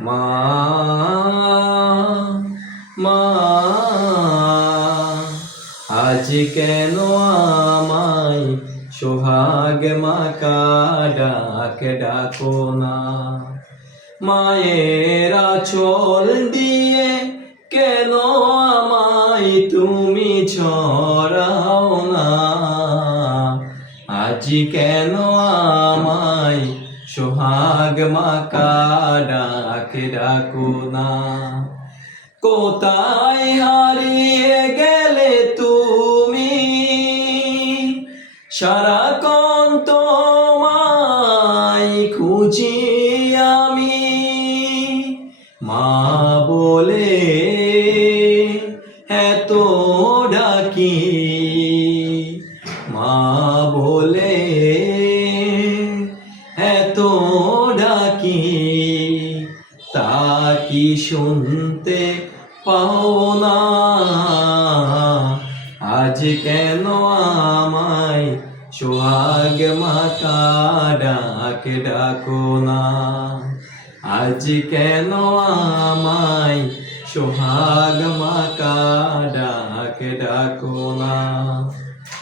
মা মা আজ কেন আমায় সোহাগ মাকা ডাক ডাকো না। মায়ের আঁচল দিয়ে কেন আমায় তুমি ছড়াও না। আজ কেন আমায় সোহাগ মাকা ডাক ডাকো না। কোথায় হারিয়ে গেলে তুমি, সারাক্ষণ তোমায় খুঁজি আমি। মা বলে এত ডাকি, মা বলে এত ডাকি, তা কি শুনতে পাও না। আজ কেন আমায় সোহাগ মাকা ডাক ডাকো না। আজ কেন আমায় সোহাগ মাকা ডাক ডাকো না।